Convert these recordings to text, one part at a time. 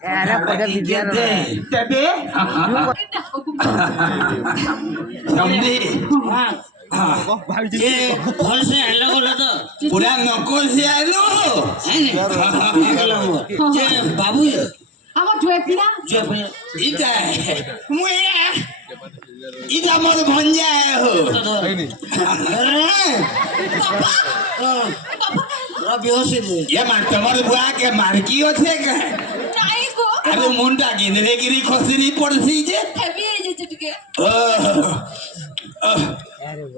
अरे पड़े बिटिया रे तेबे समझी ये घर से हेलो बोला तो पूरा नौकर से आलो ये बाबू আমার জয়পিনা जो इधर मुए इधर मोर भंजा हो बेहोशी ये मार तुम्हार बुआ के मारकी होते का নাই গো अरे मुंडा गिंदरे गिरी खोसरी पड़सी जे হেভি হয়ে যাচ্ছে টিকে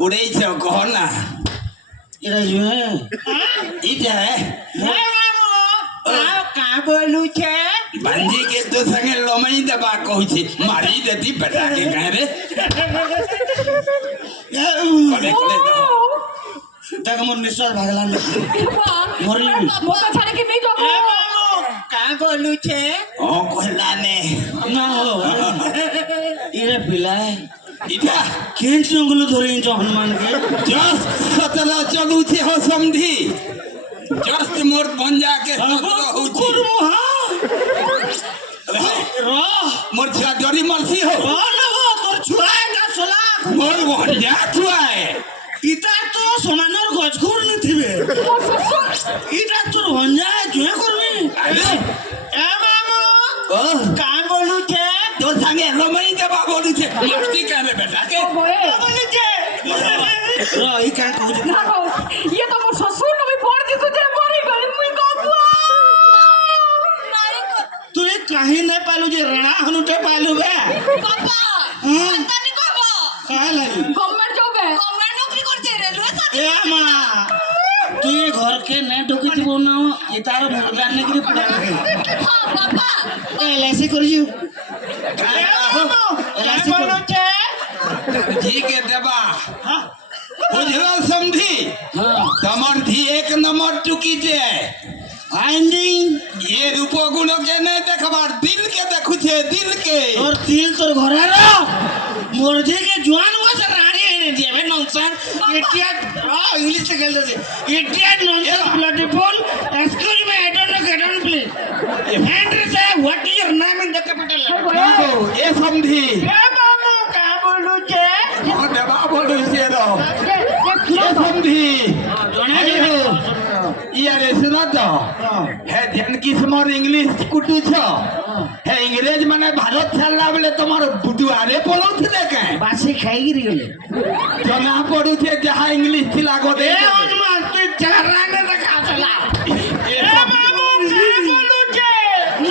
उड़े छो कहो ना इधर जो है इधर का बोलू छे बंजी के तो संगे लोमई दबा कहू छी मारी देती बेटा के कह रे कोले कोले देख मोर निश्वास भागला मरली মোটা ছাড়ে কি নেই যাবো का बोलू छे ओ कहला ने ना हो इरे बिलाय इधर केन जंगल धरे जो हनुमान के जस सतला चलू छे हो समधी जस मोर पंजा के सतला हो छी रो मोर छा डरी मरसी हो ना वो तोर छुआए का सोला मोर भंजा छुआए इटा तो सोनानर गजखुर नि थिबे इटा तोर भंजा जुए करबी अरे ए मामू ओ का बोलू छे तो संगे लोमई दबा बोलू छे मस्ती करे बेटा के बोलू छे रो ई का कहू না গো ইয়ে তো মোর শ্বশুর নবি পড় দিতে যে মরি গলি মুই গপুয়া নাই গো तू ये कहीं नहीं पालू जे रणा हनुटे पालू बे বাবা हाँ। জানি কব का लगी গভর্নমেন্ট জবে গভর্নমেন্ট নৌকরি করছে রেলওয়ে সাথে ए मां तू ये घर के नहीं ढोकी थी बोलना हो ये तारो मुर्गा ने गिरी पड़ा है হ্যাঁ বাবা एलआईसी कर जियो एलआईसी कर ठीक है देबा हां बुझलो समधी हां तमर धी एक नंबर टुकी जे आइंदी ये रूप गुण के नहीं देखबार दिल के देखु छे दिल के और तिल तोर घरे रो मुर्जे के जवान वो से रानी है जेबे नॉनसेंस इडियट इंग्लिश से खेलते से idiot nonsense bloody fool excuse me I don't know get on please एंड्री से what is your name in the capital ए समधी ए मामू का बोलू छे ओ देबा बोलू छे रो ए समधी जने यारे सुना तो है जन किस्मर इंग्लिश कुटू छो है अंग्रेज माने भारत छाड़ला बेले तुम्हार बुटुआरे पलौ थिले के बासी खाई गिरी गेले जना पड़ू छे जहां इंग्लिश थिला को दे ए हनुमान तू चारा ने देखा चला ए मामू का बोलू छे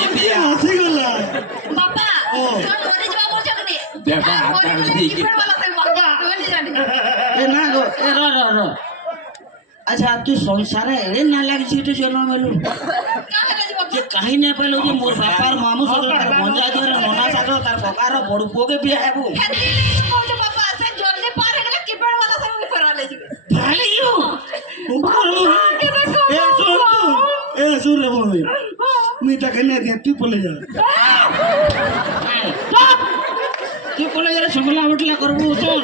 इतिया हंसी गला বাবা ও। তোর মরে যাওয়া মোর চাকরি দেবা, তার ঠিক। কি বলা তাই বাবা তুই জানি ए ना गो ए रो अच्छा तू संसारे एड़े ना लाग जीटे जन्म मेलु কাহে রে বাবা जे कहीं नहीं पाइलो जे मोर बापार मामू सब तार भंजा जोरे नोना सारो तार ककार बड़ू पोके बिया हेबू হেতি কইছে বাবা সে জলদি পার হয়ে গেলে কি বেড় वाला সে ऊपर वाले जी भाले यो ए सुन रे मम्मी मी ता कने दे तू पले जा तू पले जा संगला उठला करबू सुन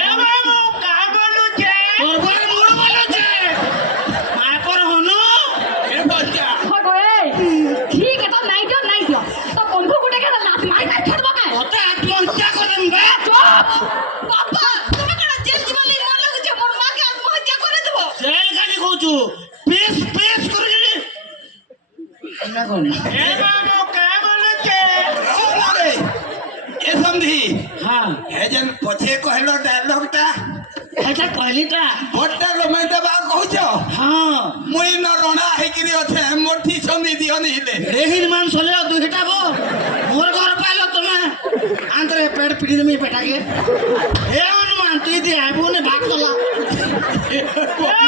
ए मामू का बोलू छे तोर घर मोर बोलू छे माय पर हनु ए बच्चा হগো এই ঠিক আছে নাই দিও তো বন্ধু গুটে কে লাত মাই মাই খেদবা কে ওটা আত্মহত্যা করম বে বাবা তুমি কেন জেল দিবালি মনে লাগছে মোর মাকে আত্মহত্যা করে দেব সেল কাটি কইছু পিস পিস করে গেলি না কোন এ মামু কা बोलू छे अरे ए समधी हां है जन पछे कहलो डायलॉग ता এটা কইলিটা मोटा लोमई दबा कहू छो हां मुई न रोना है कि अथे मोरथी समधी दियो निले रेहिन मान सोले दु हिटाबो मोर घर पाइलो तुमे आंतरे पेट पिड़ी में पेटा के ए हनुमान तू दे आबो ने भाग चला ए